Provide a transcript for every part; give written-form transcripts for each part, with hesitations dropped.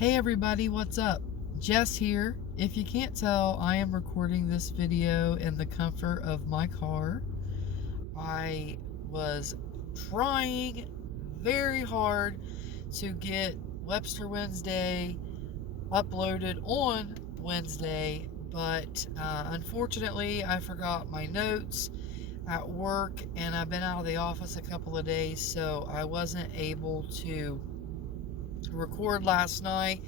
Hey everybody, what's up? Jess here. If you can't tell, I am recording this video in the comfort of my car. I was trying very hard to get Webster Wednesday uploaded on Wednesday, but unfortunately I forgot my notes at work and I've been out of the office a couple of days, so I wasn't able to record last night,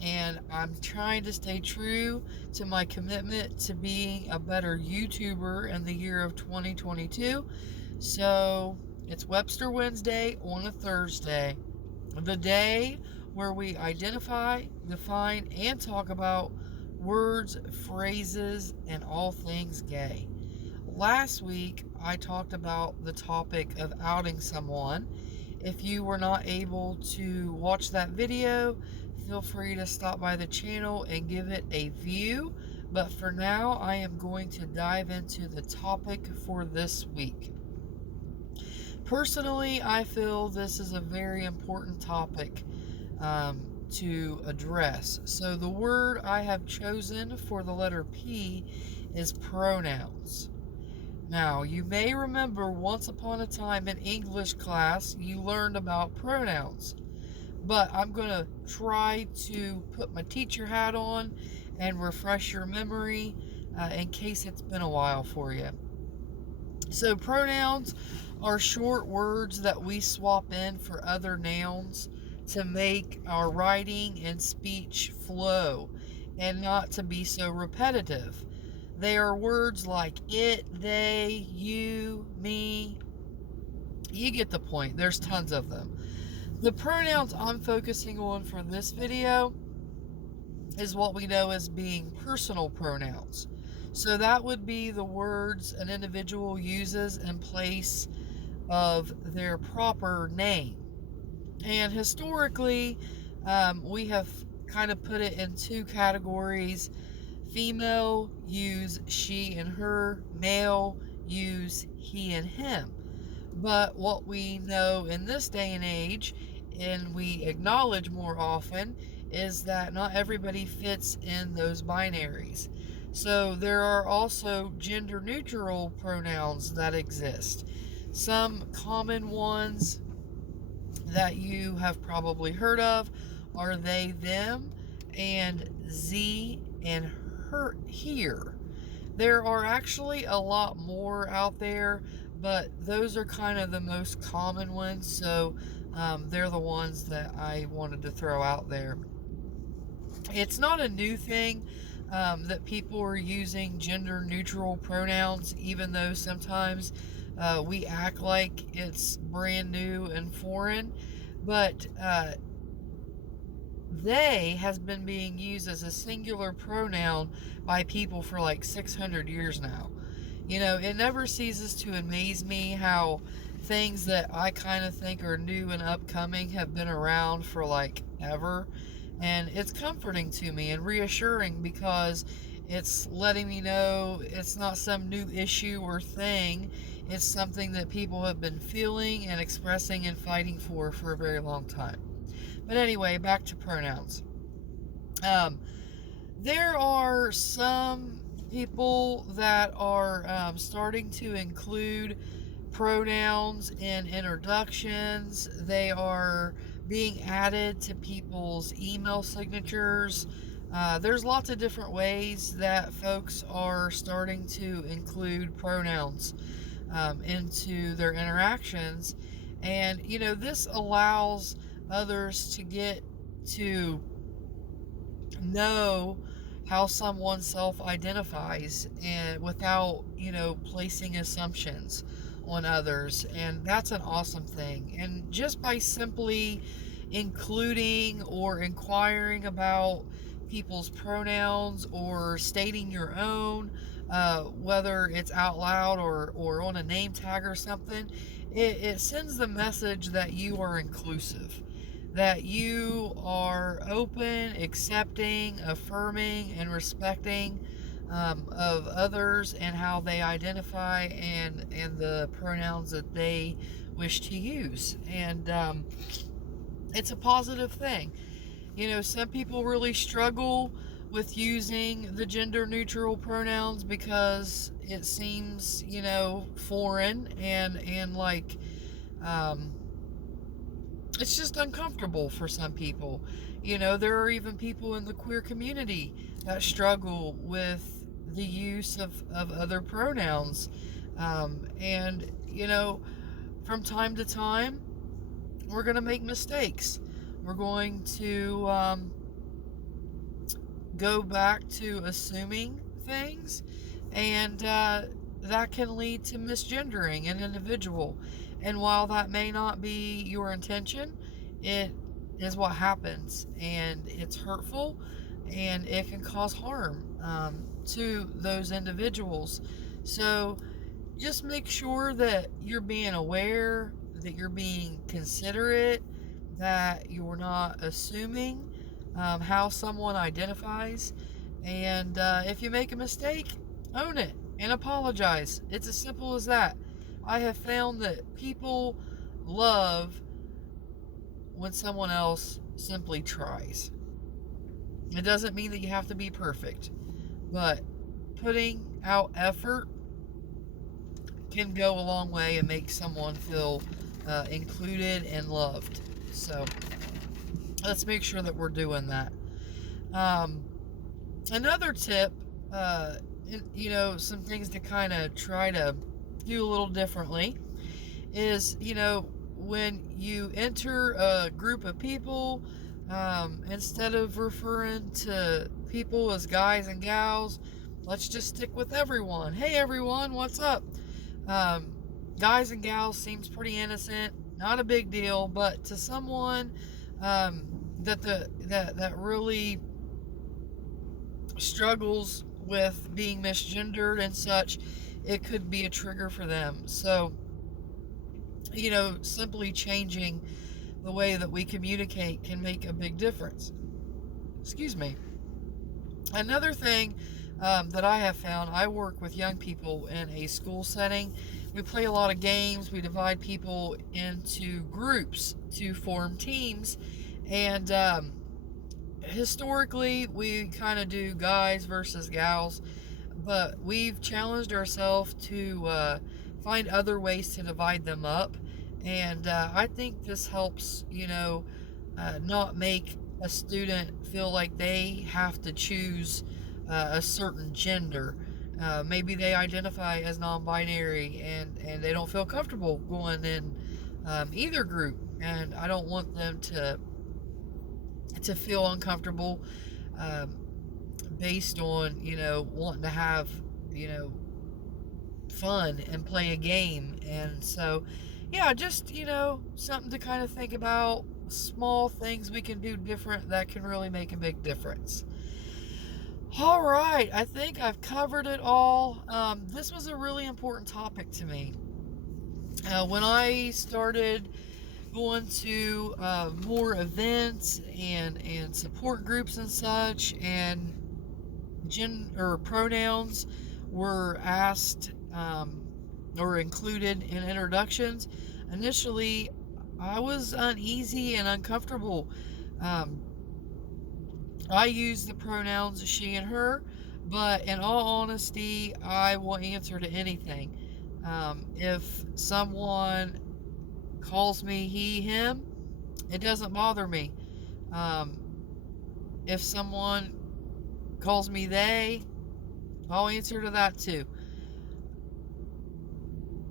and I'm trying to stay true to my commitment to being a better YouTuber in the year of 2022. So it's Webster Wednesday on a Thursday, the day where we identify, define, and talk about words, phrases, and all things gay. Last week, I talked about the topic of outing someone. If you were not able to watch that video, feel free to stop by the channel and give it a view. But for now, I am going to dive into the topic for this week. Personally, I feel this is a very important topic to address. So the word I have chosen for the letter P is pronouns. Now, you may remember once upon a time in English class, you learned about pronouns. But I'm going to try to put my teacher hat on and refresh your memory in case it's been a while for you. So, pronouns are short words that we swap in for other nouns to make our writing and speech flow and not to be so repetitive. They are words like it, they, you, me. You get the point. There's tons of them. The pronouns I'm focusing on for this video is what we know as being personal pronouns. So that would be the words an individual uses in place of their proper name. And historically, we have kind of put it in two categories. Female use she and her, male use he and him. But what we know in this day and age, and we acknowledge more often, is that not everybody fits in those binaries. So there are also gender neutral pronouns that exist. Some common ones that you have probably heard of are they, them, and Z and her, here. There are actually a lot more out there, but those are kind of the most common ones, so they're the ones that I wanted to throw out there. It's not a new thing that people are using gender neutral pronouns, even though sometimes we act like it's brand new and foreign, but they has been being used as a singular pronoun by people for like 600 years now. You know, it never ceases to amaze me how things that I kind of think are new and upcoming have been around for like ever. And it's comforting to me and reassuring because it's letting me know it's not some new issue or thing. It's something that people have been feeling and expressing and fighting for a very long time. But anyway, back to pronouns. There are some people that are starting to include pronouns in introductions. They are being added to people's email signatures. There's lots of different ways that folks are starting to include pronouns into their interactions. And, you know, this allows others to get to know how someone self-identifies and without, you know, placing assumptions on others. And that's an awesome thing. And just by simply including or inquiring about people's pronouns or stating your own, whether it's out loud or on a name tag or something, it sends the message that you are inclusive, that you are open, accepting, affirming, and respecting of others and how they identify and the pronouns that they wish to use. And it's a positive thing. Some people really struggle with using the gender neutral pronouns because it seems, foreign and like, um, it's just uncomfortable for some people. There are even people in the queer community that struggle with the use of other pronouns. And, from time to time, we're going to make mistakes. We're going to go back to assuming things, and that can lead to misgendering an individual. And while that may not be your intention, it is what happens, and it's hurtful, and it can cause harm to those individuals. So just make sure that you're being aware, that you're being considerate, that you're not assuming how someone identifies. And if you make a mistake, own it and apologize. It's as simple as that. I have found that people love when someone else simply tries. It doesn't mean that you have to be perfect, but putting out effort can go a long way and make someone feel included and loved. So let's make sure that we're doing that. Another tip, some things to kind of try to do a little differently is, when you enter a group of people, instead of referring to people as guys and gals, let's just stick with everyone. Hey everyone, what's up? Guys and gals seems pretty innocent, not a big deal, but to someone that really struggles with being misgendered and such, it could be a trigger for them. So, simply changing the way that we communicate can make a big difference. Excuse me. Another thing that I have found, I work with young people in a school setting. We play a lot of games. We divide people into groups to form teams. And historically, we kind of do guys versus gals. But we've challenged ourselves to find other ways to divide them up. And I think this helps, not make a student feel like they have to choose a certain gender. Maybe they identify as non-binary and they don't feel comfortable going in either group. And I don't want them to feel uncomfortable based on, wanting to have, fun and play a game. And so, yeah, just, something to kind of think about, small things we can do different that can really make a big difference. All right, I think I've covered it all. This was a really important topic to me. When I started going to more events and support groups and such, and pronouns were asked or included in introductions, initially I was uneasy and uncomfortable. I use the pronouns she and her, but in all honesty, I will answer to anything. If someone calls me he, him, it doesn't bother me. If someone calls me they, I'll answer to that too.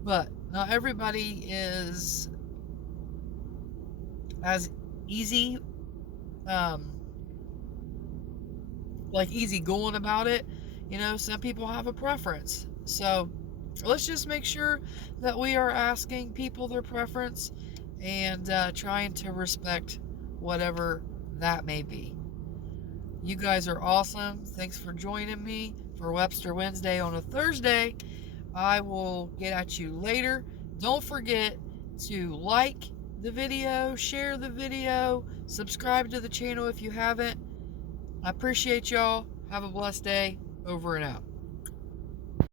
But not everybody is as easy, easy going about it. Some people have a preference. So let's just make sure that we are asking people their preference and trying to respect whatever that may be. You guys are awesome. Thanks for joining me for Webster Wednesday on a Thursday. I will get at you later. Don't forget to like the video, share the video, subscribe to the channel if you haven't. I appreciate y'all. Have a blessed day. Over and out.